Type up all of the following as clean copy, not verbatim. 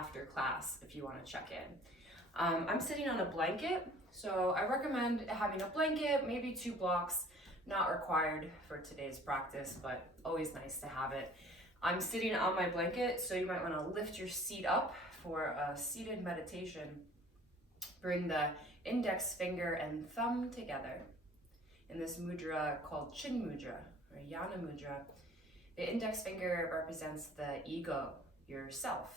after class if you want to check in. I'm sitting on a blanket, so I recommend having a blanket, maybe 2 blocks, not required for today's practice, but always nice to have it. I'm sitting on my blanket, so you might want to lift your seat up for a seated meditation. Bring the index finger and thumb together in this mudra called Chin Mudra or Yana Mudra. The index finger represents the ego, yourself,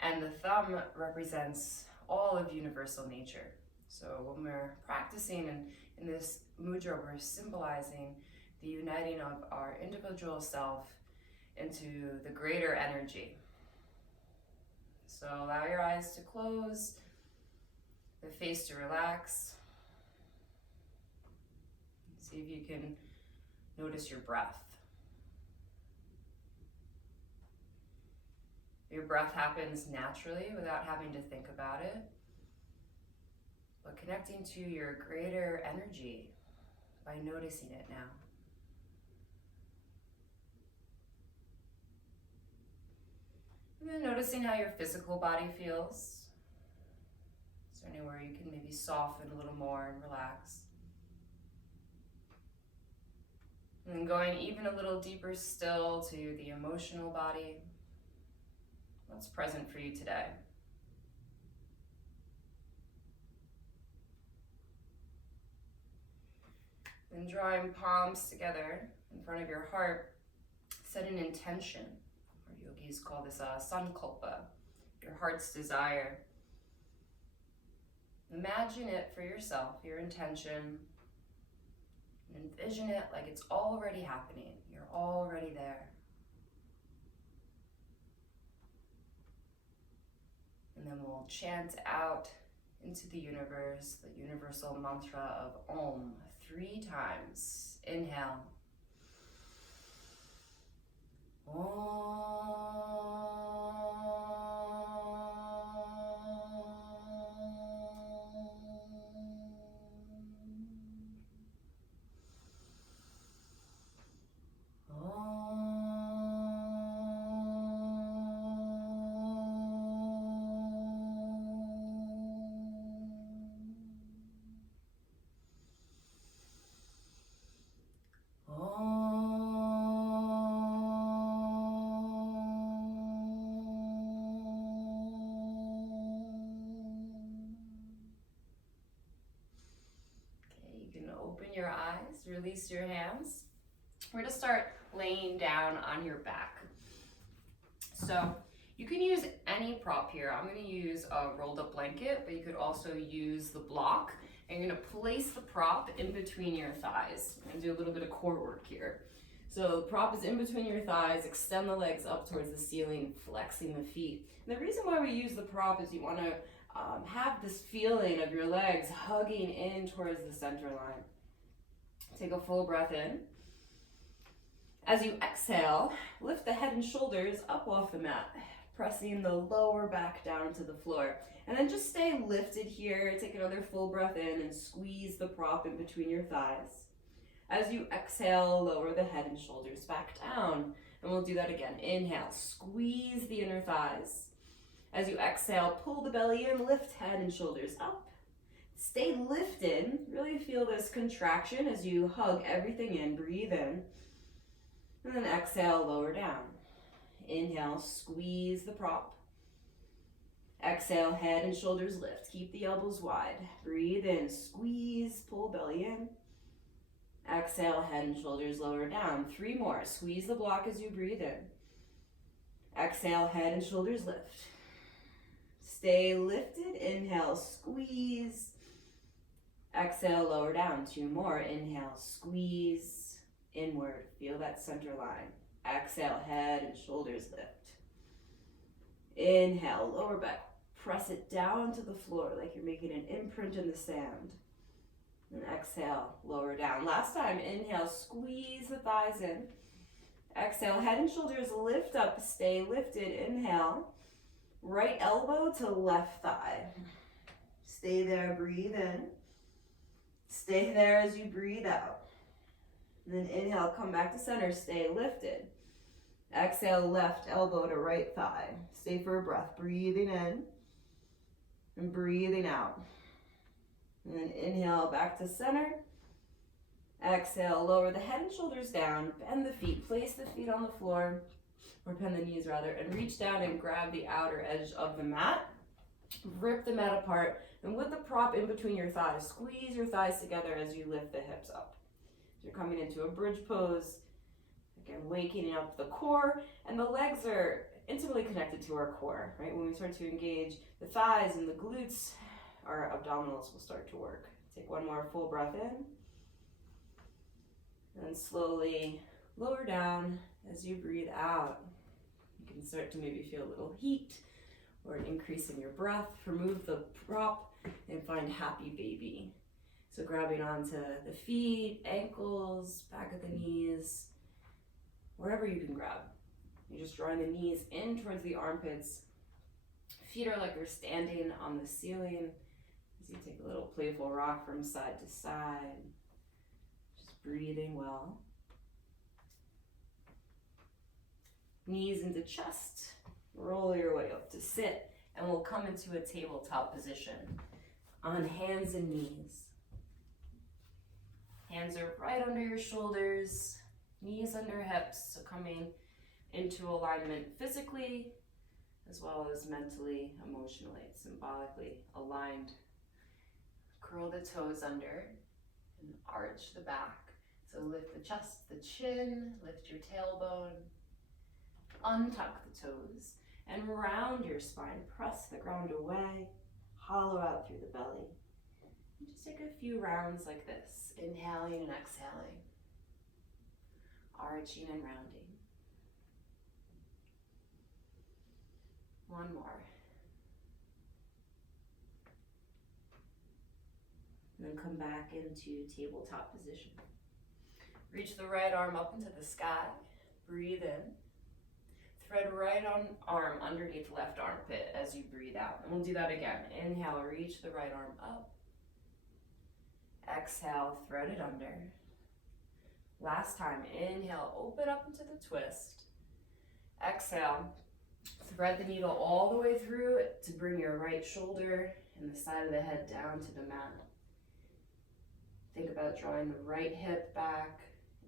and the thumb represents all of universal nature. So when we're practicing in this mudra, we're symbolizing the uniting of our individual self into the greater energy. So allow your eyes to close, the face to relax. See if you can notice your breath. Your breath happens naturally without having to think about it, but connecting to your greater energy by noticing it now. And then noticing how your physical body feels. Is there anywhere you can maybe soften a little more and relax? And then going even a little deeper still to the emotional body. What's present for you today? And drawing palms together in front of your heart, set an intention. Or yogis call this a sankalpa, your heart's desire. Imagine it for yourself, your intention. Envision it like it's already happening. You're already there. And then we'll chant out into the universe, the universal mantra of Om 3 times. Inhale. Open your eyes, release your hands. We're going to start laying down on your back. So you can use any prop here. I'm going to use a rolled up blanket, but you could also use the block. And you're going to place the prop in between your thighs and do a little bit of core work here. So the prop is in between your thighs, extend the legs up towards the ceiling, flexing the feet. And the reason why we use the prop is you want to have this feeling of your legs hugging in towards the center line. Take a full breath in. As you exhale, lift the head and shoulders up off the mat, pressing the lower back down to the floor. And then just stay lifted here. Take another full breath in and squeeze the prop in between your thighs. As you exhale, lower the head and shoulders back down. And we'll do that again. Inhale, squeeze the inner thighs. As you exhale, pull the belly in, lift head and shoulders up. Stay lifted. Really feel this contraction as you hug everything in. Breathe in. And then exhale, lower down. Inhale, squeeze the prop. Exhale, head and shoulders lift. Keep the elbows wide. Breathe in, squeeze, pull belly in. Exhale, head and shoulders lower down. 3 more. Squeeze the block as you breathe in. Exhale, head and shoulders lift. Stay lifted. Inhale, squeeze. Exhale, lower down. 2 more. Inhale, squeeze. Inward. Feel that center line. Exhale, head and shoulders lift. Inhale, lower back. Press it down to the floor like you're making an imprint in the sand. And exhale, lower down. Last time, inhale, squeeze the thighs in. Exhale, head and shoulders lift up, stay lifted. Inhale, right elbow to left thigh. Stay there, breathe in. Stay there as you breathe out. And then inhale, come back to center, stay lifted. Exhale, left elbow to right thigh. Stay for a breath. Breathing in and breathing out. And then inhale back to center. Exhale, lower the head and shoulders down. Bend the feet. Place the feet on the floor, or bend the knees rather, and reach down and grab the outer edge of the mat. Rip the mat apart, and with the prop in between your thighs, squeeze your thighs together as you lift the hips up. You're coming into a bridge pose. Again, waking up the core, and the legs are intimately connected to our core, right? When we start to engage the thighs and the glutes, our abdominals will start to work. Take one more full breath in, and slowly lower down as you breathe out. You can start to maybe feel a little heat or an increase in your breath. Remove the prop and find happy baby. So grabbing onto the feet, ankles, back of the knees, wherever you can grab. You're just drawing the knees in towards the armpits. Feet are like you're standing on the ceiling as you take a little playful rock from side to side. Just breathing well. Knees into chest. Roll your way up to sit, and we'll come into a tabletop position on hands and knees. Hands are right under your shoulders, knees under hips, so coming into alignment physically as well as mentally, emotionally, symbolically aligned. Curl the toes under and arch the back. So lift the chest, the chin, lift your tailbone, untuck the toes, and round your spine. Press the ground away, hollow out through the belly. And just take a few rounds like this, inhaling and exhaling, arching and rounding. One more. And then come back into tabletop position. Reach the right arm up into the sky. Breathe in. Thread right arm underneath left armpit as you breathe out. And we'll do that again. Inhale, reach the right arm up. Exhale, thread it under. Last time, inhale, open up into the twist. Exhale, thread the needle all the way through to bring your right shoulder and the side of the head down to the mat. Think about drawing the right hip back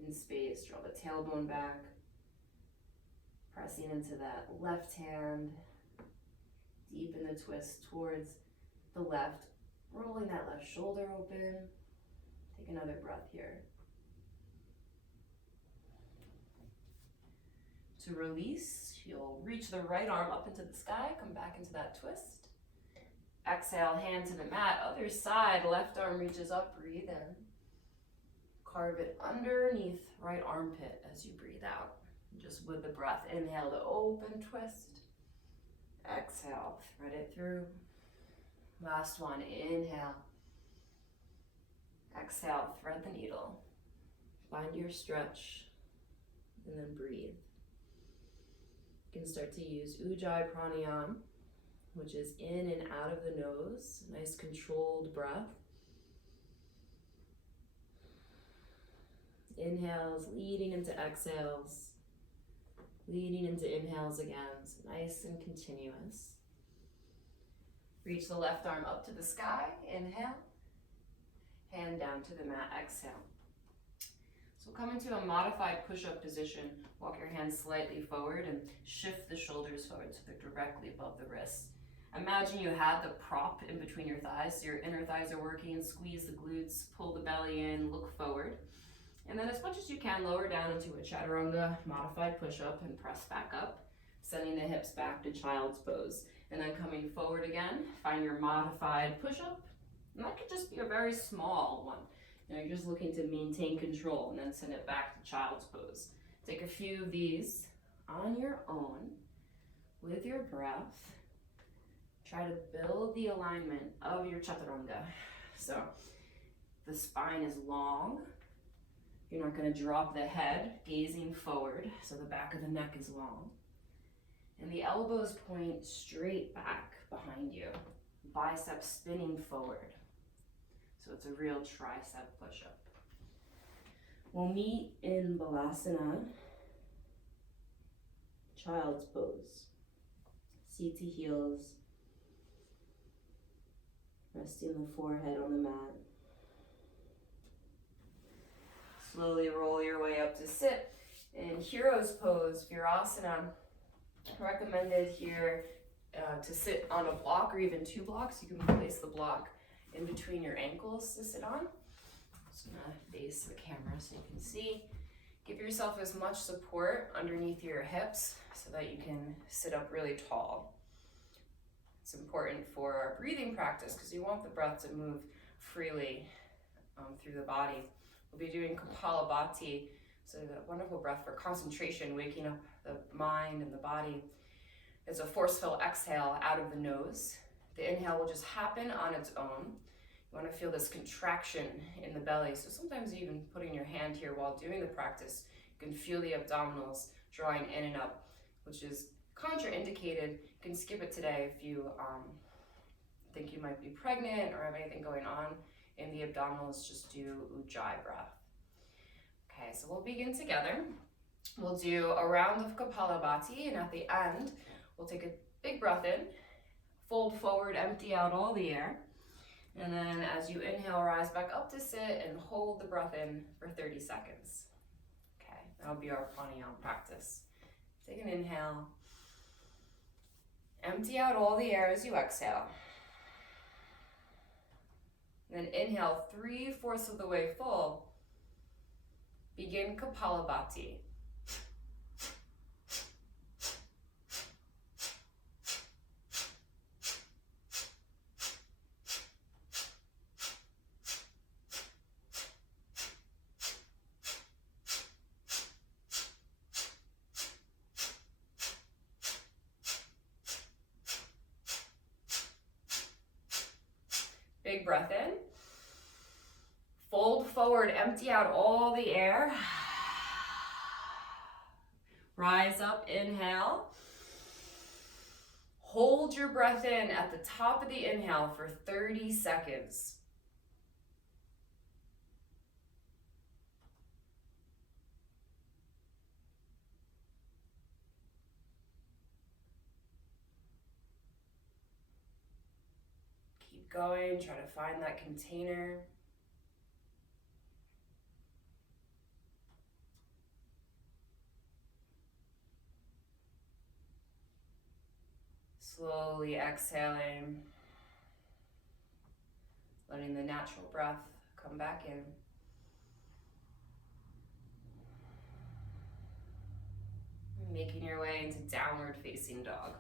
in space. Draw the tailbone back. Pressing into that left hand. Deepen the twist towards the left. Rolling that left shoulder open. Take another breath here. To release, you'll reach the right arm up into the sky, come back into that twist. Exhale, hand to the mat, other side, left arm reaches up, breathe in. Carve it underneath right armpit as you breathe out. Just with the breath, inhale to open twist. Exhale, thread it through. Last one, inhale. Exhale, thread the needle. Find your stretch, and then breathe. You can start to use Ujjayi Pranayama, which is in and out of the nose, nice controlled breath. Inhales leading into exhales, leading into inhales again, so nice and continuous. Reach the left arm up to the sky, inhale, hand down to the mat, exhale. So come into a modified push-up position. Walk your hands slightly forward and shift the shoulders forward so they're directly above the wrists. Imagine you had the prop in between your thighs, so your inner thighs are working. Squeeze the glutes, pull the belly in, look forward. And then as much as you can, lower down into a chaturanga modified push-up and press back up, sending the hips back to child's pose. And then coming forward again, find your modified push-up. And that could just be a very small one. You're just looking to maintain control and then send it back to child's pose. Take a few of these on your own with your breath. Try to build the alignment of your chaturanga. So the spine is long. You're not going to drop the head, gazing forward, so the back of the neck is long. And the elbows point straight back behind you. Biceps spinning forward. So it's a real tricep push-up. We'll meet in Balasana child's pose. Seat to heels. Resting the forehead on the mat. Slowly roll your way up to sit in hero's pose, Virasana. Recommended here to sit on a block or even two blocks. You can place the block in between your ankles to sit on. Just gonna face the camera so you can see. Give yourself as much support underneath your hips so that you can sit up really tall. It's important for our breathing practice because you want the breath to move freely through the body. We'll be doing Kapalabhati, so a wonderful breath for concentration, waking up the mind and the body. It's a forceful exhale out of the nose. The inhale will just happen on its own. You want to feel this contraction in the belly. So sometimes even putting your hand here while doing the practice, you can feel the abdominals drawing in and up, which is contraindicated. You can skip it today if you think you might be pregnant or have anything going on in the abdominals. Just do Ujjayi breath. Okay, so we'll begin together. We'll do a round of Kapalabhati, and at the end, we'll take a big breath in, fold forward, empty out all the air, and then as you inhale, rise back up to sit and hold the breath in for 30 seconds. Okay, that'll be our pranayama practice. Take an inhale. Empty out all the air as you exhale. Then inhale 3/4 of the way full. Begin Kapalabhati. Big breath in. Fold forward, empty out all the air. Rise up, inhale. Hold your breath in at the top of the inhale for 30 seconds. Keep going, try to find that container. Slowly exhaling, letting the natural breath come back in. Making your way into downward facing dog.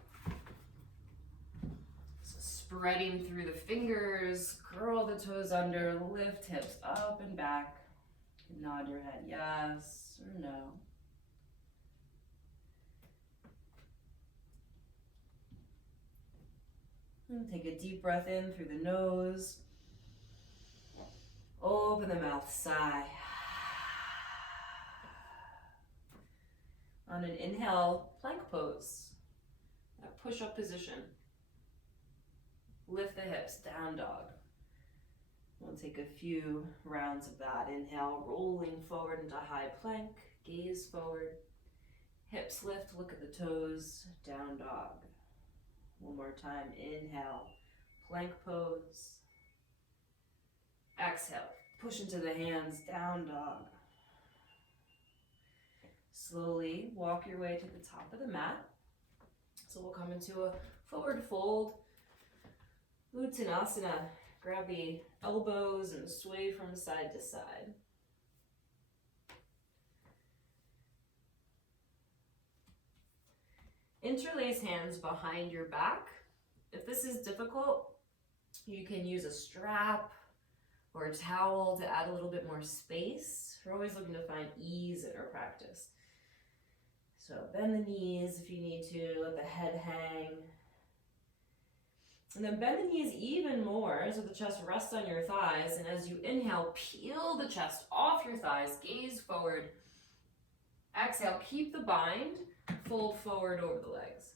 So spreading through the fingers, curl the toes under, lift hips up and back. Nod your head yes or no. And take a deep breath in through the nose. Open the mouth, sigh. On an inhale, plank pose, that push-up position. Lift the hips, down dog. We'll take a few rounds of that. Inhale, rolling forward into high plank, gaze forward. Hips lift, look at the toes, down dog. One more time, inhale, plank pose. Exhale, push into the hands, down dog. Slowly walk your way to the top of the mat. So we'll come into a forward fold, Uttanasana. Grab the elbows and sway from side to side. Interlace hands behind your back. If this is difficult, you can use a strap or a towel to add a little bit more space. We're always looking to find ease in our practice. So bend the knees if you need to, let the head hang. And then bend the knees even more so the chest rests on your thighs. And as you inhale, peel the chest off your thighs, gaze forward. Exhale, keep the bind. Fold forward over the legs.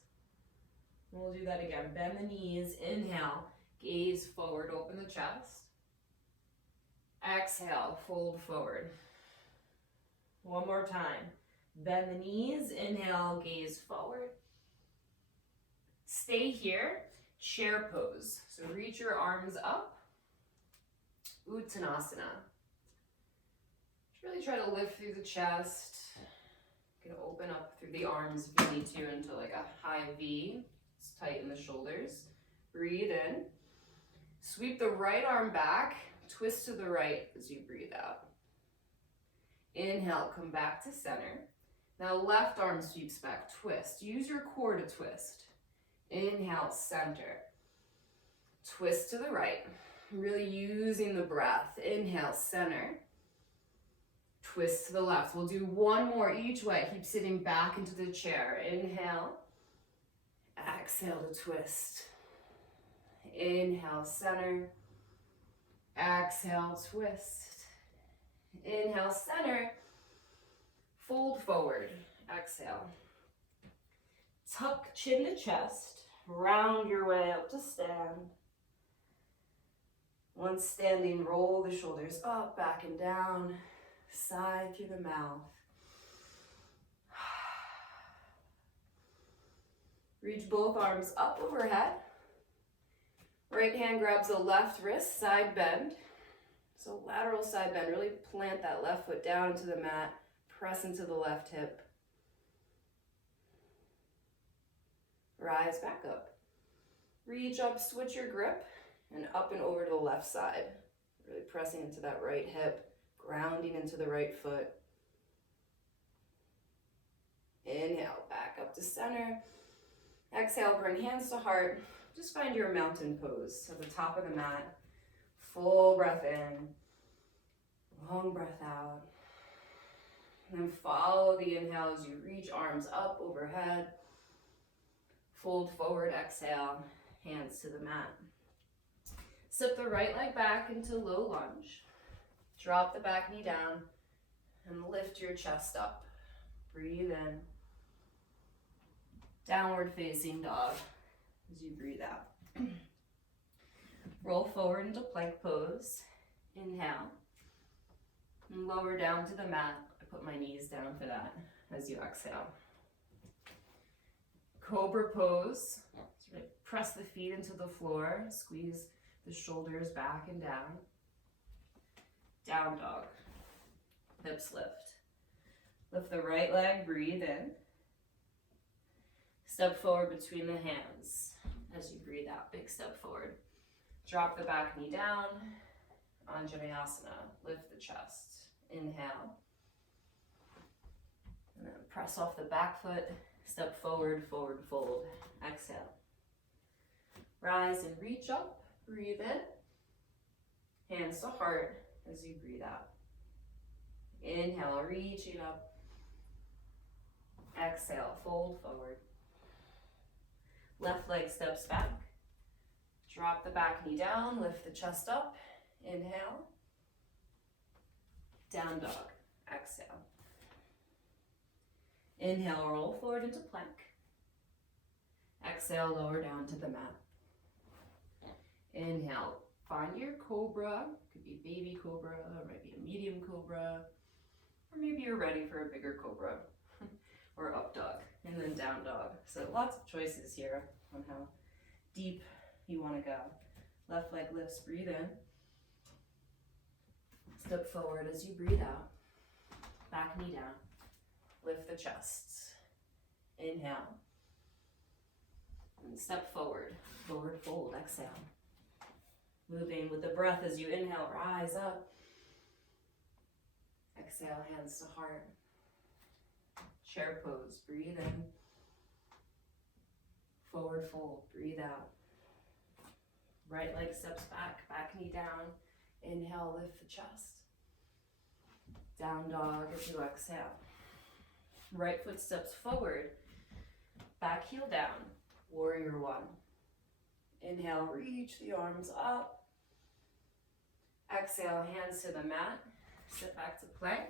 And we'll do that again. Bend the knees, inhale, gaze forward, open the chest. Exhale, fold forward. One more time. Bend the knees, inhale, gaze forward. Stay here, chair pose. So reach your arms up, Uttanasana. Really try to lift through the chest. You can open up through the arms if you need to into like a high V. Just tighten the shoulders. Breathe in. Sweep the right arm back, twist to the right as you breathe out. Inhale, come back to center. Now left arm sweeps back, twist. Use your core to twist. Inhale, center. Twist to the right. Really using the breath. Inhale, center. Twist to the left. We'll do one more each way. Keep sitting back into the chair. Inhale. Exhale to twist. Inhale, center. Exhale, twist. Inhale, center. Fold forward. Exhale. Tuck chin to chest. Round your way up to stand. Once standing, roll the shoulders up, back and down. Sigh through the mouth. Reach both arms up overhead. Right hand grabs the left wrist, side bend. So lateral side bend, really plant that left foot down into the mat, press into the left hip. Rise back up. Reach up, switch your grip, and up and over to the left side. Really pressing into that right hip, grounding into the right foot. Inhale, back up to center. Exhale, bring hands to heart. Just find your mountain pose at the top of the mat. Full breath in, long breath out. And then follow the inhale as you reach arms up overhead. Fold forward, exhale, hands to the mat. Step the right leg back into low lunge. Drop the back knee down and lift your chest up. Breathe in. Downward facing dog as you breathe out. Roll forward into plank pose. Inhale. And lower down to the mat. I put my knees down for that as you exhale. Cobra pose. So press the feet into the floor. Squeeze the shoulders back and down. Down dog. Hips lift. Lift the right leg, breathe in. Step forward between the hands as you breathe out. Big step forward. Drop the back knee down. Anjaneyasana. Lift the chest. Inhale. And then press off the back foot. Step forward, forward fold. Exhale. Rise and reach up. Breathe in. Hands to heart as you breathe out. Inhale, reaching up. Exhale, fold forward. Left leg steps back. Drop the back knee down, lift the chest up. Inhale. Down dog. Exhale. Inhale, roll forward into plank. Exhale, lower down to the mat. Inhale, find your cobra. Could be baby cobra, or might be a medium cobra, or maybe you're ready for a bigger cobra, or up dog, and then down dog. So lots of choices here on how deep you want to go. Left leg lifts, breathe in. Step forward as you breathe out. Back knee down. Lift the chest. Inhale. And step forward. Forward fold. Exhale. Moving with the breath as you inhale, rise up. Exhale, hands to heart. Chair pose. Breathe in. Forward fold. Breathe out. Right leg steps back. Back knee down. Inhale, lift the chest. Down dog as you exhale. Right foot steps forward. Back heel down. Warrior one. Inhale, reach the arms up. Exhale, hands to the mat. Sit back to plank.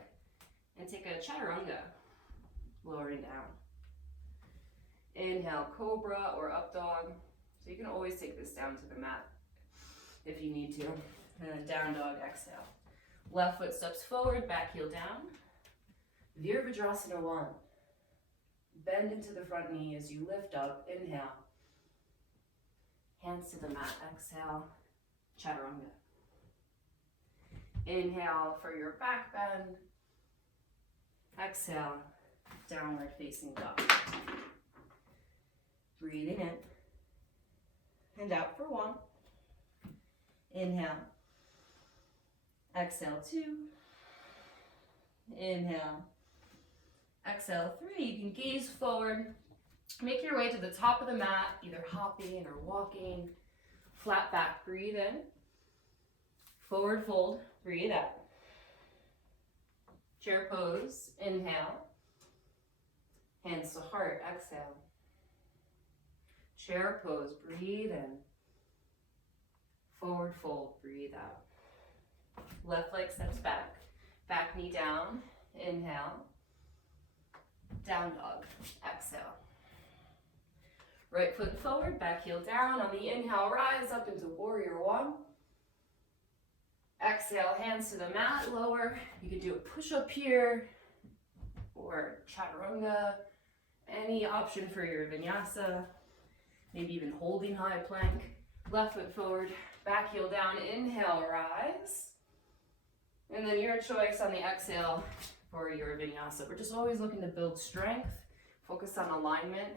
And take a chaturanga. Lowering down. Inhale, cobra or up dog. So you can always take this down to the mat if you need to. And then down dog, exhale. Left foot steps forward, back heel down. Virabhadrasana 1. Bend into the front knee as you lift up. Inhale. Hands to the mat. Exhale. Chaturanga. Inhale for your back bend. Exhale. Downward facing dog. Breathing in. And out for 1. Inhale. Exhale 2. Inhale. Exhale 3. You can gaze forward. Make your way to the top of the mat, either hopping or walking. Flat back, breathe in. Forward fold, breathe out. Chair pose, inhale. Hands to heart, exhale. Chair pose, breathe in. Forward fold, breathe out. Left leg steps back. Back knee down, inhale. Down dog, exhale. Right foot forward, back heel down. On the inhale, rise up into warrior 1. Exhale, hands to the mat, lower. You could do a push-up here or chaturanga. Any option for your vinyasa. Maybe even holding high plank. Left foot forward, back heel down. Inhale, rise. And then your choice on the exhale for your vinyasa. We're just always looking to build strength, focus on alignment,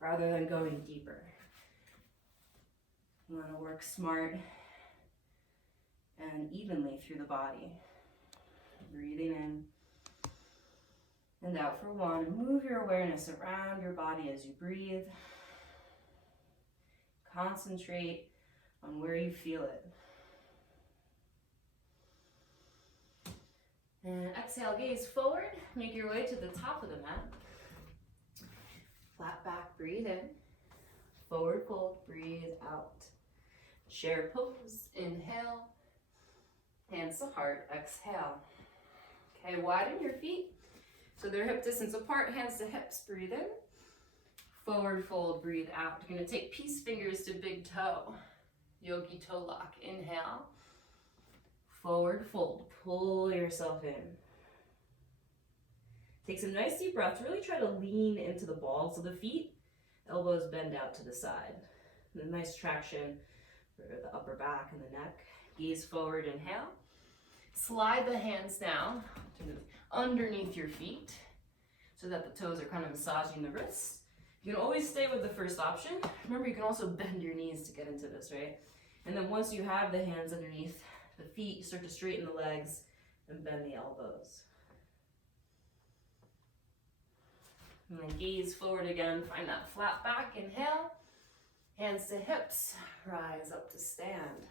rather than going deeper. You want to work smart and evenly through the body. Breathing in and out for 1. Move your awareness around your body as you breathe. Concentrate on where you feel it. And exhale, gaze forward. Make your way to the top of the mat. Flat back, breathe in. Forward fold, breathe out. Chair pose, inhale. Hands to heart, exhale. Okay, widen your feet so they're hip distance apart, hands to hips, breathe in. Forward fold, breathe out. You're gonna take peace fingers to big toe. Yogi toe lock, inhale. Forward fold, pull yourself in. Take some nice deep breaths. Really try to lean into the balls of the feet. Elbows bend out to the side. And a nice traction for the upper back and the neck. Gaze forward, inhale. Slide the hands down underneath your feet so that the toes are kind of massaging the wrists. You can always stay with the first option. Remember, you can also bend your knees to get into this, right? And then once you have the hands underneath the feet, you start to straighten the legs and bend the elbows. And then gaze forward again, find that flat back, inhale. Hands to hips, rise up to stand.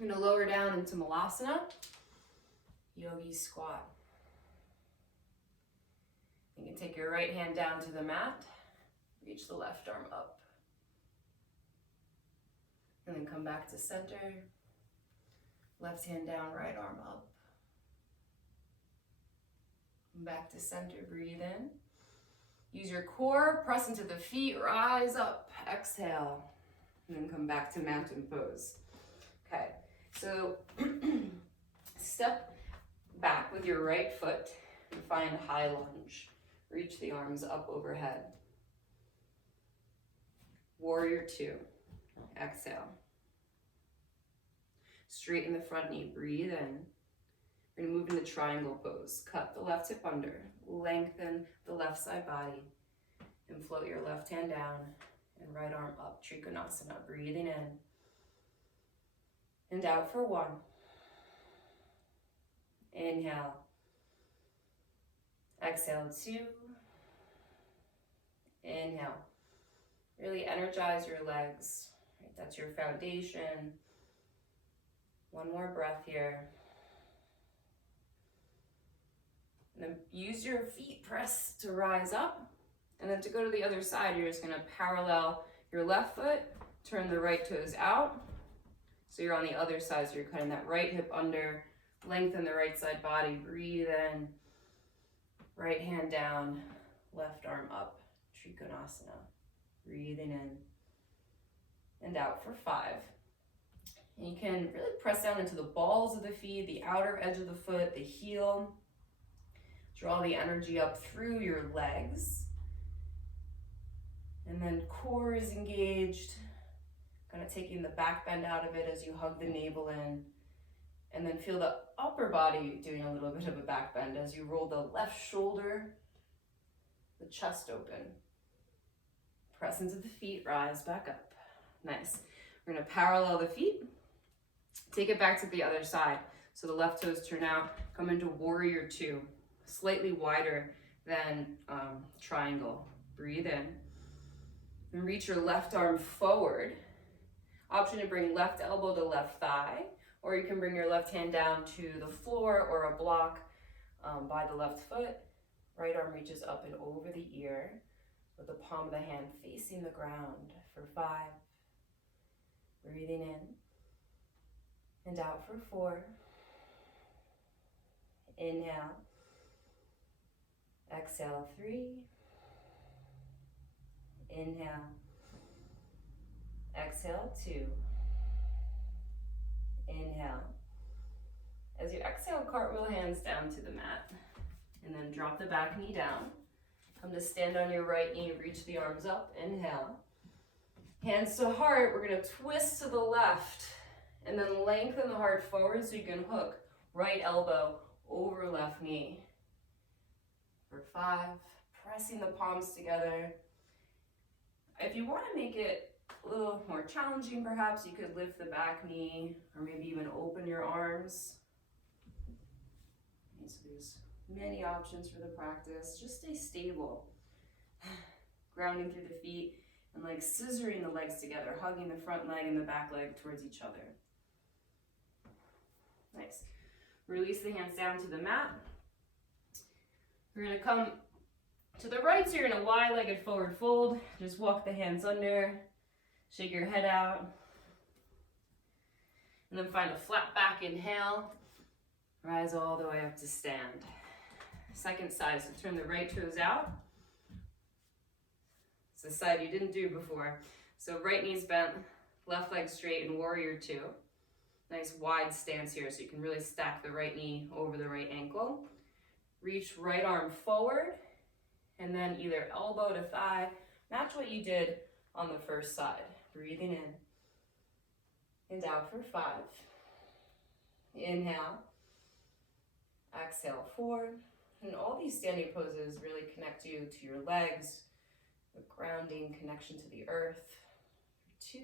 I'm gonna lower down into Malasana, yogi squat. You can take your right hand down to the mat, reach the left arm up. And then come back to center, left hand down, right arm up. Back to center, breathe in. Use your core, press into the feet, rise up, exhale, and then come back to mountain pose. Okay, so step back with your right foot and find high lunge. Reach the arms up overhead. Warrior 2, exhale. Straighten the front knee, breathe in. We're gonna move into triangle pose. Cut the left hip under, lengthen the left side body, and float your left hand down and right arm up, Trikonasana, breathing in. And out for 1. Inhale. Exhale, 2. Inhale. Really energize your legs. Right, that's your foundation. 1 more breath here. And then use your feet press to rise up. And then to go to the other side, you're just gonna parallel your left foot, turn the right toes out. So you're on the other side, so you're cutting that right hip under, lengthen the right side body, breathe in. Right hand down, left arm up, Trikonasana. Breathing in and out for 5. And you can really press down into the balls of the feet, the outer edge of the foot, the heel. Draw the energy up through your legs. And then core is engaged. Kind of taking the back bend out of it as you hug the navel in. And then feel the upper body doing a little bit of a back bend as you roll the left shoulder, the chest open. Press into the feet, rise back up. Nice. We're gonna parallel the feet. Take it back to the other side. So the left toes turn out, come into warrior two, slightly wider than triangle. Breathe in. And reach your left arm forward. Option to bring left elbow to left thigh, or you can bring your left hand down to the floor or a block by the left foot. Right arm reaches up and over the ear with the palm of the hand facing the ground for 5. Breathing in and out for 4. Inhale. Exhale, 3. Inhale. Exhale, 2. Inhale. As you exhale, cartwheel hands down to the mat. And then drop the back knee down. Come to stand on your right knee, reach the arms up. Inhale. Hands to heart, we're gonna twist to the left. And then lengthen the heart forward so you can hook right elbow over left knee. For 5, pressing the palms together. If you want to make it a little more challenging, perhaps you could lift the back knee or maybe even open your arms. Okay, so there's many options for the practice. Just stay stable. Grounding through the feet and like scissoring the legs together, hugging the front leg and the back leg towards each other. Nice. Release the hands down to the mat. We're going to come to the right, so you're going to wide-legged forward fold. Just walk the hands under, shake your head out. And then find a flat back inhale. Rise all the way up to stand. Second side, so turn the right toes out. It's the side you didn't do before. So right knee's bent, left leg straight in warrior two. Nice wide stance here, so you can really stack the right knee over the right ankle. Reach right arm forward, and then either elbow to thigh. Match what you did on the first side. Breathing in and out for 5. Inhale. Exhale, 4. And all these standing poses really connect you to your legs, the grounding connection to the earth. 2.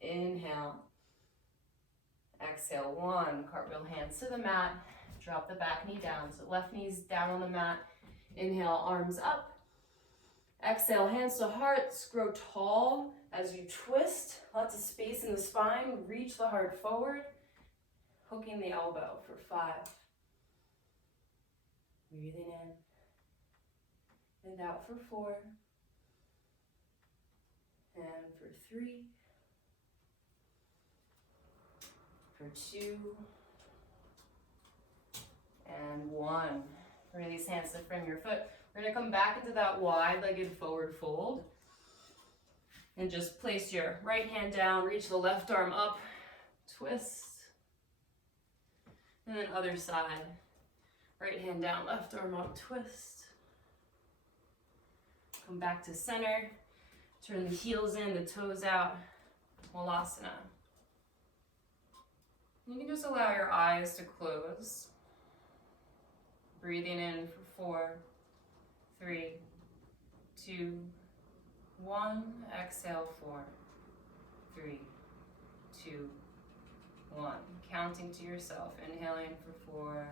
Inhale. Exhale, 1. Cartwheel hands to the mat. Drop the back knee down. So left knee's down on the mat. Inhale, arms up. Exhale, hands to heart. Grow tall as you twist. Lots of space in the spine. Reach the heart forward. Hooking the elbow for 5. Breathing in and out for 4. And for 3. For 2. And 1. Release hands to frame your foot. We're going to come back into that wide-legged forward fold. And just place your right hand down, reach the left arm up, twist. And then other side. Right hand down, left arm up, twist. Come back to center. Turn the heels in, the toes out. Malasana. You can just allow your eyes to close. Breathing in for 4, 3, 2, 1. Exhale, 4, 3, 2, 1. Counting to yourself. Inhaling for 4.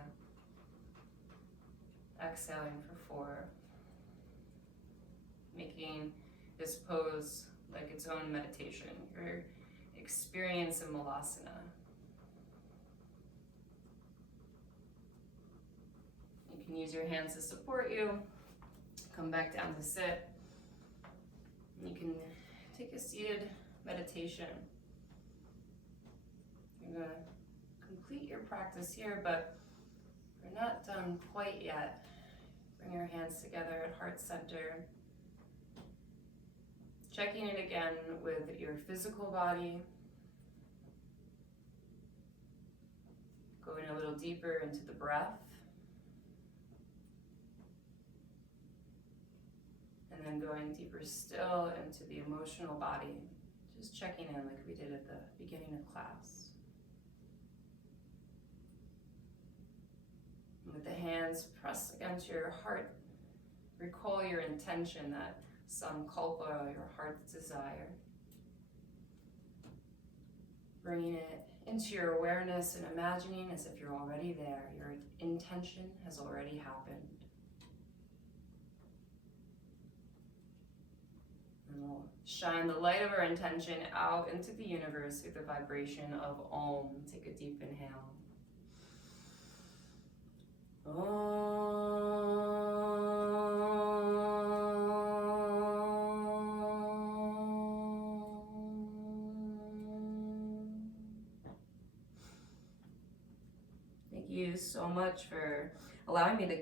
Exhaling for 4. Making this pose like its own meditation. Your experience in Malasana. You can use your hands to support you. Come back down to sit. You can take a seated meditation. You're going to complete your practice here, but we're not done quite yet. Bring your hands together at heart center. Checking in again with your physical body. Going a little deeper into the breath. And then going deeper still into the emotional body. Just checking in like we did at the beginning of class. And with the hands pressed against your heart, recall your intention, that sankalpa, your heart's desire. Bringing it into your awareness and imagining as if you're already there. Your intention has already happened. And we'll shine the light of our intention out into the universe through the vibration of Om. Take a deep inhale. Thank you so much for allowing me to guide